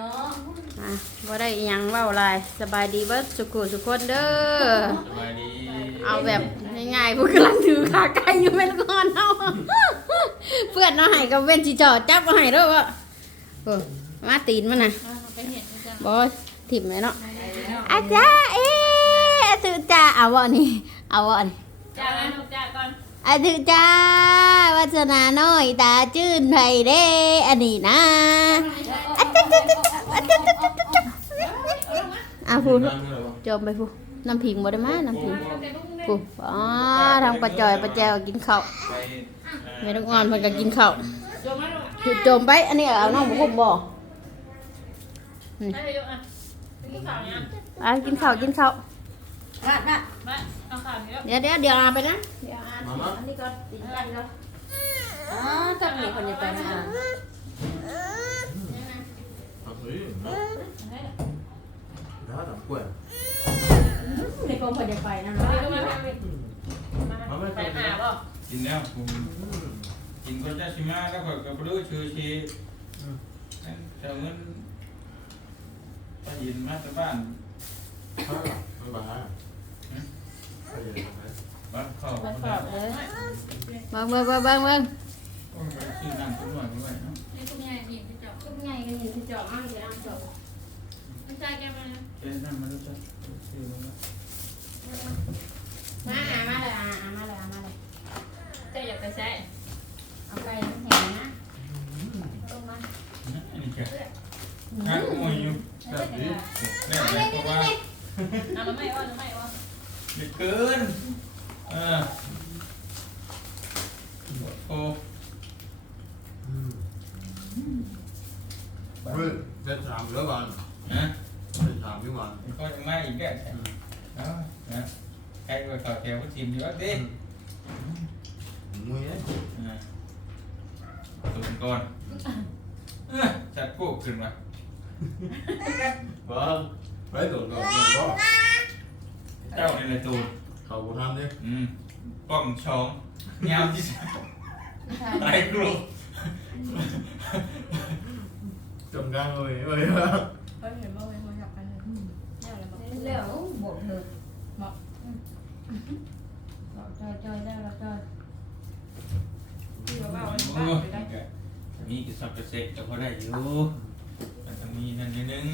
เนาะอะบ่ได้อิหยังเว้าหลายสบายดีเบิดสุขุสุกคนเด้อสบายดีเอาแบบง่ายๆพวกกำลังถือขาไก่อยู่เป็นก้อนเอาเพื่อนเอาให้กับเว้นสิจอดจับเอาให้เด้อว่าโอ้มาตีนมันน่ะไปเห็นจังบ่ถิ่มไว้เนาะอาจารย์เอ๊ะถือจ้าเอาบ่นี่เอาบ่นี่จ้าแล้วลูกจ้าก่อน อาถือจ้าวาสนาน้อยตาจื้นไผเด้อันนี้นะอะจ๊ะจ๊ะจ๊ะอะจ๊ะจ๊ะจ๊ะจ๊ะอะพูดจมไปพูน้ำพิงบ่ได้มาน้ำพิงพูอ๋อทางปลาจอยปลาแจวกินข้าวไปแม่ต้องอ่อนเพิ่นก็กินข้าวจงมาลูกจุดจมไปอันนี้เอาน้องบ่ครบบ่อะกินข้าวเนี่อะกินข้าวกินข้าวมามา เอาข้าวเนี่ยเดี๋ยวเดี๋ยวเดี๋ยวเอาไปนะ เดี๋ยวอ่านอันนี้ก่อนกินกันแล้วอ๋อจับหนีคนนี้ไปนะเอาสิแล้วทำกล้วยในกรมเพิ่นจะไปนะไปลูกมาไปไปหาบ่กินแล้วผมกินก็จะชิมาแล้วก็กับรู้ชื่อชีนั่นเจ้าเงินไปยินมาจากบ้านไม่บ้าไปเลย บ้านเข้าไปบ้านสอบเลยเบิ่งเบิ่งเบิ่งเบิ่งเบิ่งโอ้ยไปชื่อนั่งตัวหน่อยด้วยเนาะนี่คุณยายนี่พี่เจ้าทุกไงก็อยู่ที่จออ้างอยู่อ้างจอไม่ใช่แกมานะเจ๊นั่นมาแล้วจ้ะชื่อแล้วมาอ่ามาเลยอ่าอ่ามาเลยอ่ามาเลยเจ๊อยากไปใช้เอาไก่น้ำแข็งนะลงมาอันนี้แกข้างมวยอยู่แบบนี้แน่แน่เพราะว่าเอาแล้วไม่ว่าแล้วไม่ว่าเด็กเกินเออโอ้เฮ้ยเป็นสามแล้ววันนะเป็นสามที่วันก็ยังไม่อีกแก่เอานะใครก็ต่อแถวก็ทีมอยู่ว่าดิมือเนี่ยอ่าตัวเป็นก้อนเออจัดโก้ขึ้นมา บ้าไปโดดโดดโดดก็ เจ้าในเลยตูนเขาบุทำดิอืมป้องช้องยาวที่สุดไอ้กลุ่มจำได้เลยเอ้ยเฮ้ยเห็นบ่เว้ยมาจับกันเลยเนี่ยอะไรบ่เร็วบดเถอะบอกบอกจอยจอยได้แล้วจอยที่ว่าว่าโอ้ไว้บ้านไปได้ มีกิสับกระเซ็กจะพอได้อยู่แต่ต้องมีนั่นนิดนึง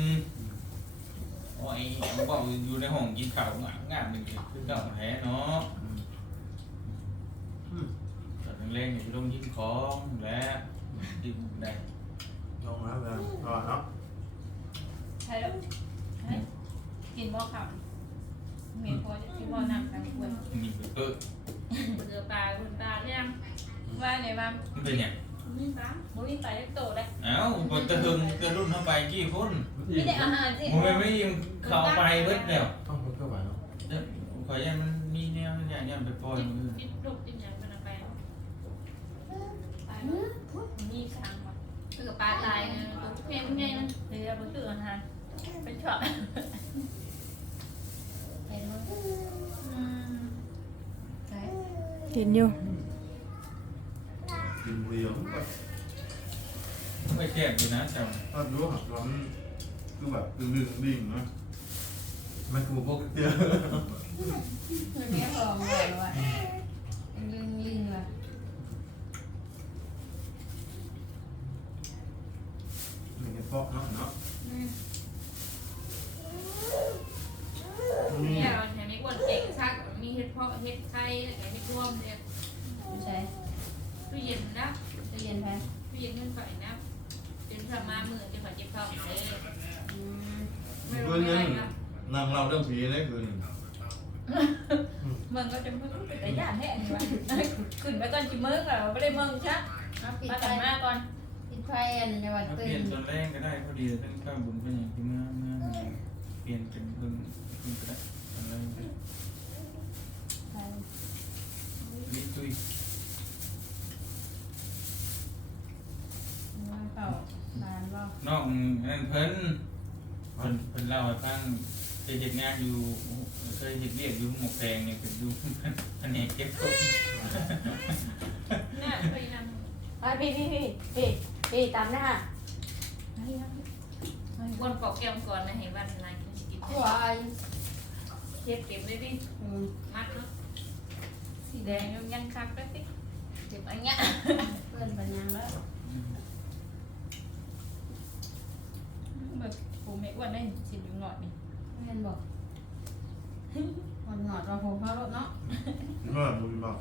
โอ้ยผมบอกอยู่ในห้องกินข้าวงามงามหนึ่งคือเก่าแท้เนาะตอนเล่นอยู่ลงยิงของและยิงได้ลงแล้วกันก็เนาะใช่แล้วกินบ่ข้าวเมียพอจะกินบ่น้ำกันควรยิงไปเปิ้ลเดือตาคุณตาเนี่ยว่าไงบ้างมันเป็นอย่าง มีปลาบ่มีปลาโตได้เอ้าบนตะเฮงกระรุ่นเข้าไปกี่คนไม่ได้อาหารสิผมไม่ไม่ยิงเข้าไปเบิดแล้วต้องพูดเข้าไปเนาะขอยันมันมีแนวอย่างอย่างไปปล่อยมือกินลูกกินอย่างมันไปปลามีช้างว่ะคือปลาตายไงตัวเพนไงมันเดี๋ยวบ่คืออาหารเป็นช็อเห็นยอืม เห็นอยู่กินเลี้ยงแบบไม่แคบอยู่นะเจ้าถ้าดูหักร้อนคือแบบดึงดึงดิ่งนะมันคือพวกเตี้ยมันไม่พอมาเลยว่ะลิงลิงว่ะมันจะเปาะเนาะเนาะ เนี่ยเห็นไหมกวนเก่งชักมีเห็ดเพาะเห็ดไข่แล้วก็เห็ดร่วมเนี่ย ไม่ใช่ ตู้เย็นนะ จะเย็นไปตู้เย็นเงินไฟนะเป็นทำมามือจะขอเจ็บท้องเลยอืมไม่รู้เพื่อนไม่ยัได้งนะนั่งเล่าเรื่องผีได้คืนมันก็จะมึงแต่ย่านแห้งว่ะขึ้นไปก่อนจิมึงแล้วไม่ได้มึงชักเอาปิดมาไฟแต่งมาก่อนปิดไฟอันในวันมาเปตื่ลี่ยนนตอนแรกก็ได้พอดีตั้งข้าวบุญเป็นอย่างที่เมื่อเมื่อเปลี่ยนเป็นเพิ่งเพิ่งก็ได้ตอนแรกลิตุย เป่านานบ่น้องนั่นเพิ่นเพิ่นเพิ่นเล่าให้ฟังเคยเห็นงานอยู่เคยเห็นเรียกอยู่หมวกแดงเนี่ยเป็นดูแผนกเก็บศพน่าไปนั่งไปพี่พี่พี่พี่พี่ตามหน้านี่นะมาคนปอกแก้มก่อนนะเห็นว่าอะไรกินสกินวายเก็บเก็บเลยดิอืมมัดเนาะสีแดงยังคักเลยสิเก็บอันเนี้ยเพื่อนเป็นยังแล้ว แบบปูไม่อ้วนได้สิบอยู่หน่อยนี่เพื่อนบอกหอดหอดเราผมเข้ารถเนาะ เมื่อมึงบอก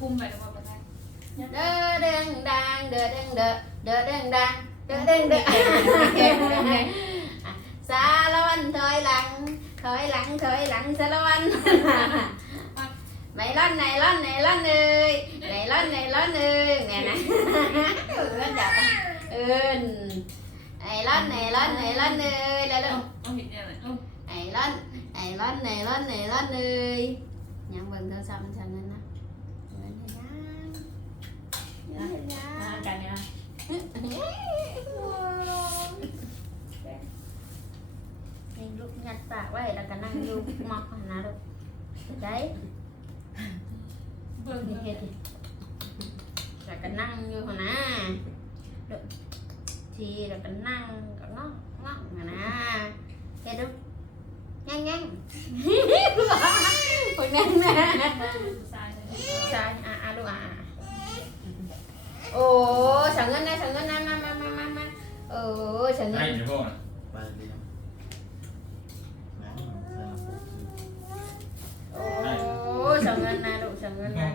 cung vậy đúng không bạn Thanh? Đơ đăng đang đơ đăng đơ, đơ đăng đăng, đơ đăng đơ. Sa la văn thôi lặng, thôi lặng, thôi lặng sa la văn. Mày lon này lon này lon ơi, này lon này lon ơi, mẹ này. Ừ, đập. Ừ. Này lon này lon này lon ơi, là luôn. Này lon, này lon này lon này lon ơi. Nhắm vần thơ xong cho nên นเห็นยังอาการเนี่ยนี่ลูกยัดปากไว้แล้วก็นั่งดูหมอกนะลูกได้เบิ่งนี่เห็เฮ็ดดแล้วก็นั่งอยู่หั่นนะลูกทีแล้วก็นั่งก็งอกงอกหั่นนะเฮ็ดดูยังยังคนนั้นนะทรายเลยใช่อะอะดูอะอะ โอ้สั่งเงินนะสั่งเงินนะมามามามามาโอ้สั่งเงิให้นเดี๋ยวพ่อนะไปเรียนนะโอ้สั่งเงินนะลูกสั่งเงินนะ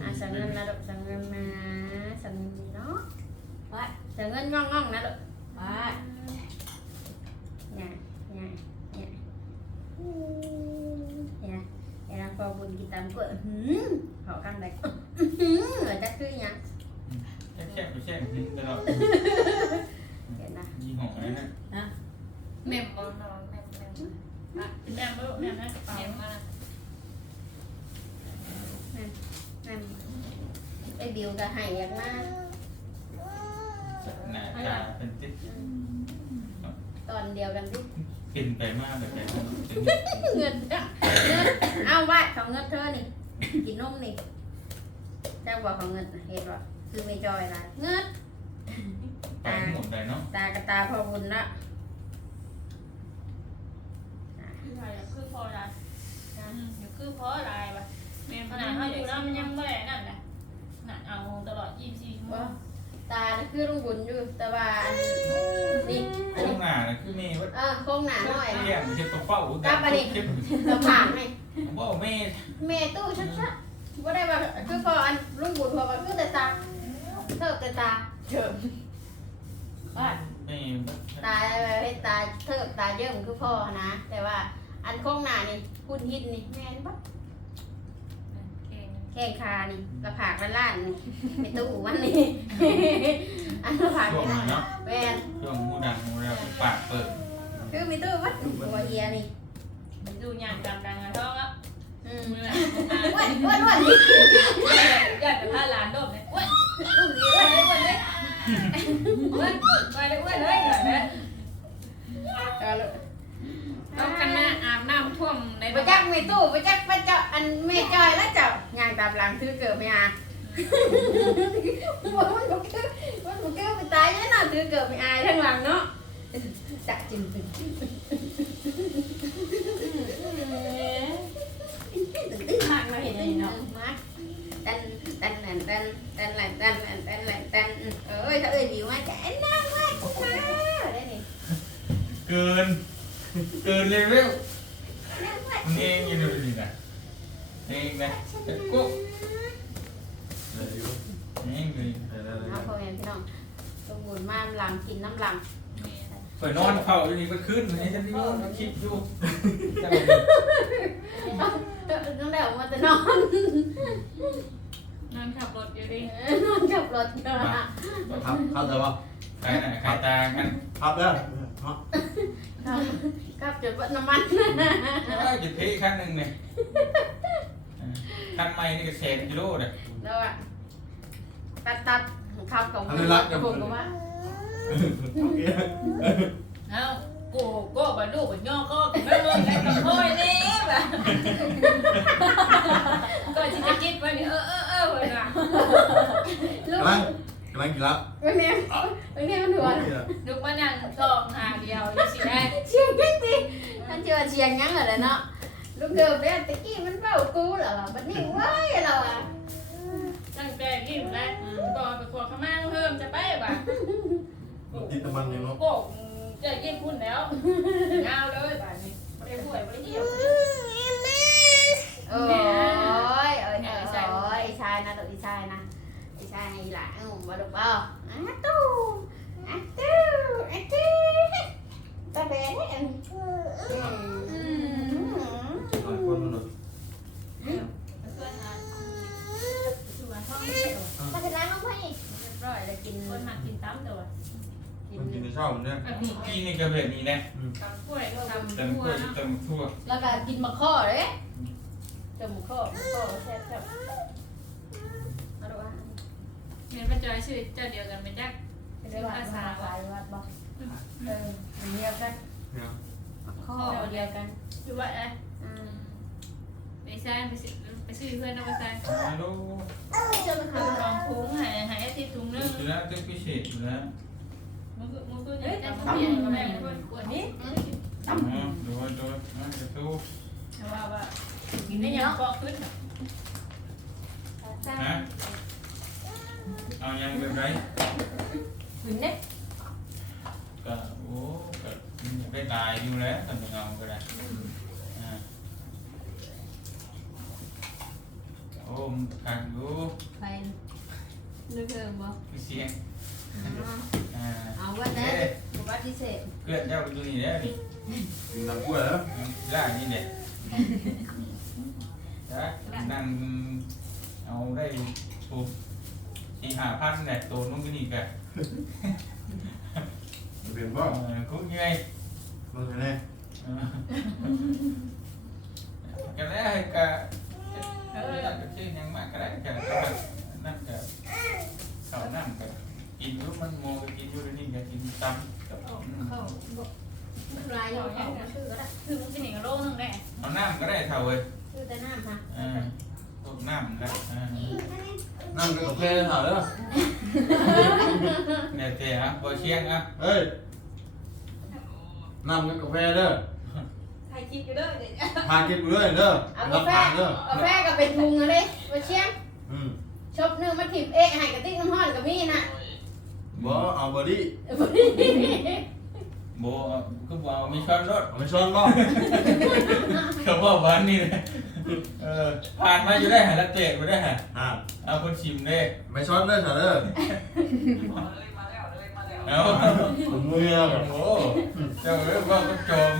อะสั่งเงินนะลูกสั่งเงินนะสั่งเงินดีเนาะว่าสั่งเงินง่องง่องๆนะลูกว่าเนี่ยเนี่ยเนี่ยอืมเนี่ยเดี๋ยวเราพอบุญกินตามกล้วยอื้อหืมขอกันเลยอื้อหื มเหลือจะคือหยังแช่ไปแช่ตลอดเห็นนะยี่ห้ออะไรนะแม่บอลนอนแม่แม่อะแม่ลูกแม่นะแม่มานั่นไอ้บิวก็ให้อยากมาหน้าตาเป็นติ๊ดตอนเดียวกันที่เป็นไปมากแบบไหนเงินจ้ะเงินเอาไว้ของเงินเธอนี่กินนมนี่เจ้าบอกของเงินน่ะเห็นว่าคือไม่จอยละเงินไปหมดเลยเนาะตากระตาพอบุญละคือใครคือพอลายอยู่คือพอลายว่ะแม่ขนาดเขาอยู่แล้วมันยังไม่ได้นั่นแหละน่ะเอาตลอด24ชั่วโมงตาน่ะคือลุงบุญอยู่แต่ว่าอันนี่อันช่วนี้งหน้านะคือเมย์ว่าเออโค้งหนาหน่อยเรียกมันจะตัวเป้าแต่เข้มกระผางนี่ผมว่าเมย์เมตู้ชัดชัด ว่าได้ว่าคือพออันลุงบุญพอว่าคือแต่ตาเทิบแต่ตาเถิบว่าเมย์ตาเฮ็ดตาเทิบตาเยิ่มคือพ่อนะ แต่ว่าอันโค้งหน้านี่คุณหินนี่แม่นบ่เก่แข้งขานี่กระผากละล้านนี่ไม่ตู้วันนี้อันกระผากช่วงนี่เนาะแม่นช่วงมูดังมูดังปากเปิดคือมีตู้วัดหัวเฮียนี่ดูงานจำดังอะท้องอะ อืมมืออ้วนอ้วนอ้วนนี่อยากจะพาหลานโดดเลยอ้วนลูกดีอ้อ้วนเลยอ้วนเลยอ้วนไปเลยอ้วนเลยหน่อยนะก็ลูกต้องกันนะอาบน้ำท่วมในไปจักมีตู้ไปจักไปเจาอันเมจอยแล้วเจ้าย่างตามหลังถือเกิดไม่อาว่ามันก็คือมันก็คือไปตายแล้วเนาะถือเกิดไม่อายทั้งหลังเนาะจักจริงจริง นแตนแตนแหลนแตนแหลนแตนแหลนแตนเอ้ยถ้าเอ้ยหิวมาแตนน่ามากคุณมาได้นี่เกิน เกินเลเวลมันเองยังดูดีนะนี่นะจะกุ๊กนี่เลยเอาพ่อแม่พี่น้องสมุนมากหลังกินน้ำหลังเปินอนเผาอยู่นี่มันขึ้นไอ้ฉันนี่มันคิดอยู่ต้องได้ออมาแต่นอน นอนขับรถอยู่ดินอนขับรถเนาะครับครับเลยป่ะใครน่ะใครตากันครับเด้อเนาะขับจนวัดน้ำมันว่าจะเทขั้นหนึ่งเนี่ยขั้นใหม่นี่ก็เศษกิโลเลยแล้วอะตัดตัดขับกับผมก็ว่าโอเคเอ้าโก้โก้บรรลุบรรย่อก็ไม่เลิกแล้วก็ค่อยนี่แบบก็จะจะคิดว่านี่เออเออ เออเลยนะลูกกำลังกำลังกินแล้ววันนี้วันนี้มันหัวลูกมานั่งทองหาเดียวอยู่สิได้เชียงจริงๆท่านเจอเชียงยังเหรอเนาะลูกเดิมเนี่ตะกี้มันเฝ้ากูเหรอบัดนี้เว้ยเราอะตั้งแต่ยิ้มแล้วก่อนไปขวดข้าวมาเพิ่มจะไปบ่ะติดตะมันยังเนาะโก้จะยิ้มคุณแล้วยาเลยบ่ะนี่ไม่ได้ป่วยไม่ได้เยี่ยมโอ้ยเอ้ยเอ้ยโอ้ยชายนะตัวอีชายนะอีชายนี่แหละอืมมาดูเปล่าอะตู้อะตู้อะตู้ตาเบนอืมหลายคนมันหนุนมาถึงร้านน้องพี่เรียบร้อยแล้วกินคนหักกินตั้มตัวกินมันกินในเช้ามันเนี่ยเมื่อกี้นี่ก็แบบนี้นะตำกล้วยตำเต็มทั่วถ้วยเนาะเต็มทั่วแล้วก็กินมะข้อเลยจมมะข้อมะข้อแซ่บแซ่บเอาดูว่า เมียนประจอยชื่อเจ้าเดียวกันเป็นยักษ์เป็นเรื่องภาษาหลายวัดบอกเอออันเดียวกันเนี่ยข้อเดียวกันอยู่ว่าเอ้ยอืมไปใช้ไปซื้อไปซื้อเพื่อนเอาไปใช้ฮัลโหลเจ้ามันลหาองถุงหายหายอาทิตย์ถุงนึงอยู่แล้วเต็มพิเศษอยู่แล้วมันคือมันคือเนี่ยแต่ทำเมียนก็แม่คนกวนนี้อ๋อโดนโดนนั่นกระตู้แต่ว่าว่ากินได้ยังเกาะขึ้นฮะ เอายังแบบไรถึงเด็กก็โอ้ก็ได้ตายอยู่แล้วทำยังไงก็ได้อ่าโอ้มทางอยู่ไปนึกเพิ่มบ่เสียงอ่าเอาวันนั้นวัดพิเศษเพื่อนเจ้าอยู่นี่แล้วนี่กินน้ำกล้วยแล้วร้านนี่เนี่ยจ้ะนั่งเอาได้ถูก สี่ห้าพันเนี่ยตัวนู้นก็นี่กันมันเป็นเอบ่อคุ้มยังไงมันเป็นไงเออกันแล้วก็เออก็ชื่อยังมากก็ได้กันก็นั่นก็ข้าวน้ำก็กินอยู่มันโมก็กินอยู่นี่ก็กินตำกับอืมเข้าลายอยู่เข้าชื่อก็ได้คือมันจะหนีโลนึงแน่เอาน้ำก็ได้เท่าเว้ยชื่อแต่น้ำฮะเออ พวกน้ำนะเออนั่งกับกาแฟเลยเหรอเด้อเนี่ยเจ๊อะบ่เชียงอะเฮ้ยนั่งกับกาแฟเด้อใครคิดอยู่เด้อเดี๋ยวทานกินไปเรื่อยเด้อเอารักาบแฟทานเด้อกาแฟก็เป็นทุงเลยมาเชียงอืมชบนึงมาถิบเอ๊ะให้กระติกน้ำห้อนกับมีนะบ่เอาบอดี้ โบคือบ่เอามีช้อนรถเอาไม่ช้อนบ่เขาบอกว่านี่เลยเออผ่านมาอยู่ได้หาละเตะมาได้หาอ่าเอาคนชิมเด้ไม่ช้อนเด้อจ้ะเด้อเอาผมมือโอ้โหเจ้าเรื่องว่าก็โจม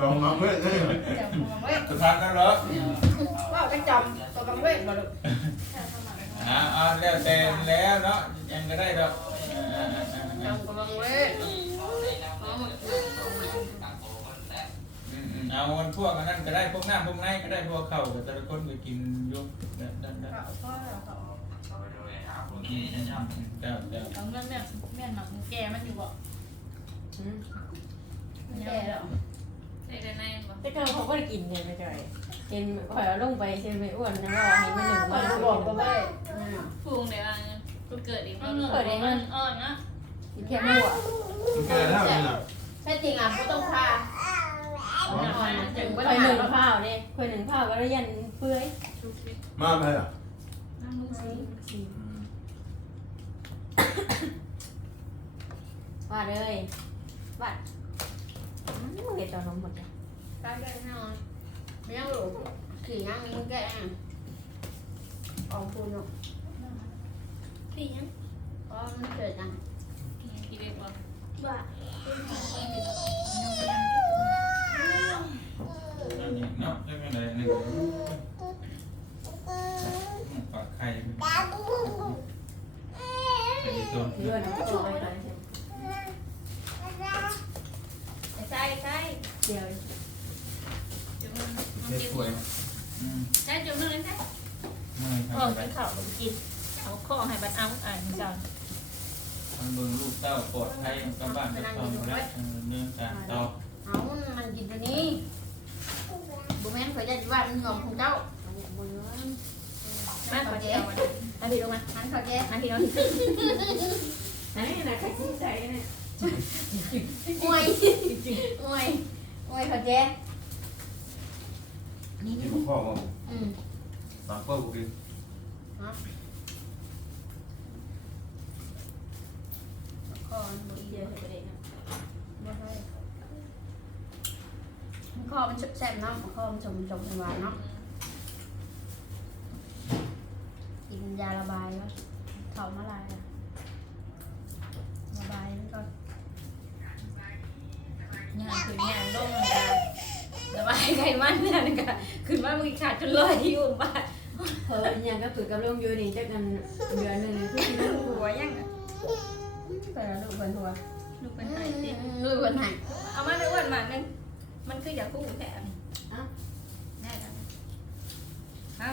กองน้ำเว้ยเอ้ยจะมองเว้ยสุดท้ายแล้วเหรอว่ากระจอมตัวกังเว้ยมาดูอ่าเอาแล้วแต่แล้วเนาะยังก็ได้ดอกเออเออเออจเอออมกังเว้ย พวกอันนั้นก็ได้พวกน้ำพวกไนก็ได้พวกเข้าแต่ละคนก็กินอยู่เด้อเด้อเด้ออืมอืมอืมเด้อเด้อเอาเงินแม่แม่หมักแกมันอยู่บ่แก่แล้วใช่ได้ในบ่แต่ก็เขาก็ได้กินเนี่ยไม่ใช่เห็นข่อยเอาลงไปเช่นไม่อ้วนนะว่าเห็นมันหนึ่งมามาบอกกังเว้ยพุงเดี๋ยวกูเกิดอีกมันเกิดอีกมันอ่อนนะอีแค่มั่วมันเกิดแล้วนี่น่ะ แท้จริงอะไม่ต้องพา ถึงข่ อยหนึ่งข้าวเนี่ยข่อยหนึ่งข้าวก็ได้ยันเปื่อยชุบชิบมาไปอะน้ำมึงสิว่าเลยว่ามึงเด็ดตอนน้องหมดเลยตายกันแน่นอนไม่ยังหลูขี่ยังมึงแก่ออกคุณเนาะตียังเพราะมันเกิดจังกินได้บ่บ้าอั นี้เนาะเล้วก็อะไรหนี่งปากไข่ไปข่ตัวเงินก็ช่วยใช่ใช่เดี๋ยวเด็กป่วยใช่จุดนึงเลยใช่ขอกินข้าวกินเอาข้อให้บัดเอาอ่านจ้ะทำเบิ่งลูกเต้าปลอดภัยกลับบ้านกลับช่องแล้วเนื่องจากเต้า เขาแก่อันนี้เอาไหนนะใครชี้ใจเนี่ยอวยอวยอวยเขาแก่นี่ที่ผมพ่อว่าอืมสามเปิ้ลกูกินข้อมันบ่อีเดี๋ยวไปเด็กนะบ่ให้มันข้อมันแซ่บเนาะมันข้อมันชมชมหวานเนาะ กินยาระบายเนาะเถามาลายอะระบายมันก่อนงานคืองานลงกันสบายไก่มันเนี่ยนะกะขึ้นมามึงขาดจนลอยที่อุ้มบ้านเธอยังก็ฝึกกับลงอยู่นี่จักกันเดือนหนึ่งคือที่นั่งหัวยังอะไปแล้วลูกเพิ่นหัวลูกเป็นไห้ติลูกเพิ่นใหายเอามาในอ้วนมาหนึ่งมันคืออยากคู่แค่นี้ได้แล้วเอา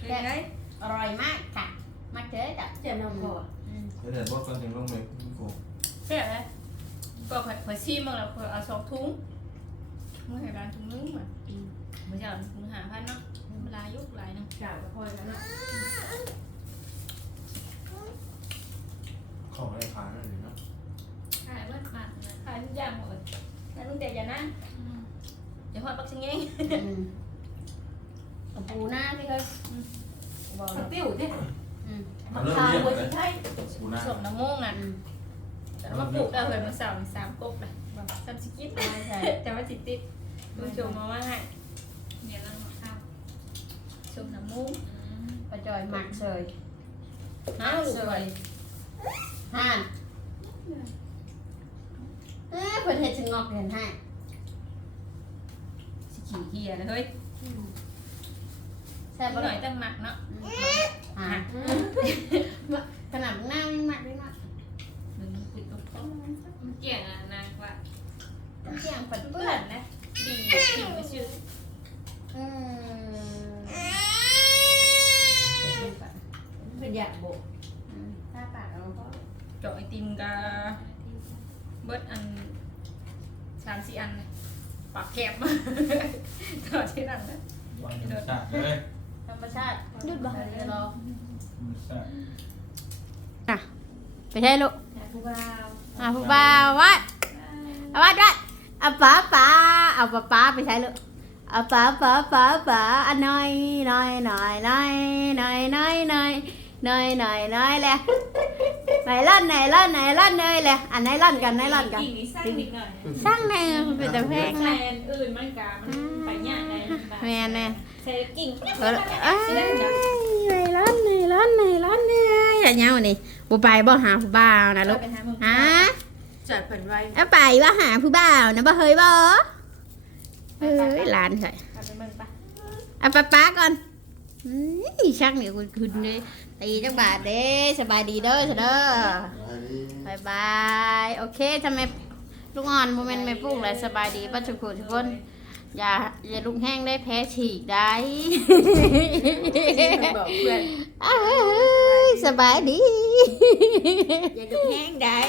เป็นไงอร่อยมากค่ะ มาเจอจ้ะเจ็บน้ำคอเดี๋ยวเดี๋ยวบอกกันถึงลงเลยกูแค่ไหมก็ผัดผัดชีมึงแล้วเอาสองถุงมึงให้ร้านถุงนึงมามึงจะเอาถุงหาพันเนาะเวลายุกหลายนึงกล่าวกับพ่อแล้วนะของอะไรขายนั่นเองเนาะขายมันมาขายทุกอย่างหมดแต่ลุงเดียวอย่านั่งเดี๋ยวพอปักชิงเอง อืมเอาปูหน้าพี่เคยบอกผักติ้วดิอืมผักคาหัวชิ้นไทยกูน่าสมน้ำมูกอะอืมแต่มาปลูกได้เลยมาสามสามกบเลยแบบสามสิบกิโลใช่ใช่แต่ว่าจิตติดลุงโจมาว่าให้เดี๋ยวเราข้าวสมน้ำมูกปลาจอยหมักเสยน้าลูกเลยห่านเอ้ยเพิ่นเฮ็ดสิงอกเห็นให้สิขี่เฮียเลยเฮ้ย แซ่บหบ่น่หน่ออยยตั้งหมักเนาะห่านขนาดหน้ามันหมักด้วยเนาะมึงปิดตรงต้นมันเกี่ยงอะนางว่าเกี่ยงปัดเปื้เปื้ออนนนะดีกินไม่ชื่ออืมเป็นอยากโบกอืมถ้าปากเอาก็เจาะไอติมกับเบิร์ดอันสามสี่อันปากแคบมากต่อที่นั่นนะวันธรรมชาติเลยธ รรมชาติยุดบ่เดี๋ยวรอธรรมชาติไปใช่ลูกผู้บ่าวอะผู้บ่าววัดเอาวัดวัดเอาป๋าป๋าเอาป๋าป๋าไปใช้ลูกเอาป๋าป๋าป๋าป๋าอันน้อยน้อยน้อยน้อยน้อยน้อยน้อยน้อยน้อยน้อยแหละไหนล่อนไหนล่อนไหนล่อนเลยแหละอันไหนล่อนกันไหนล่อนกันกิ่งนี่สร้างนิดหน่อยสร้างแนวเป็นแต่เพลงแฟนะนอื่นมันกามันไปยากไงแม่แน่ ใส่กิ่งเออเอ้ยไหนล่อนไหนล่อนไหนล่อนเลยอย่าเงานี่บ่ไปบ่หาผู้บ่าวนะลูกไปหามึงฮะจัดเพิ่นไว้เอาไปว่าหาผู้บ่าวนะบ่เฮยบ่เฮ้ยหลานใส่ไปไปมึงไปเอาป้าป้าก่อนอืมชักเนี่ยคุณคุณเลยตีจังบาทเด้สบายดีเด้อเด้อบายบาย โอเคทำไมลูกอ่อนโมเมนต์ไม่ปรุงเลยสบายดีป้าจุกุทุกคน อย่าอย่าลุงแห้งได้แพ้ฉีกได้สบายดี อย่าลุงแห้งได้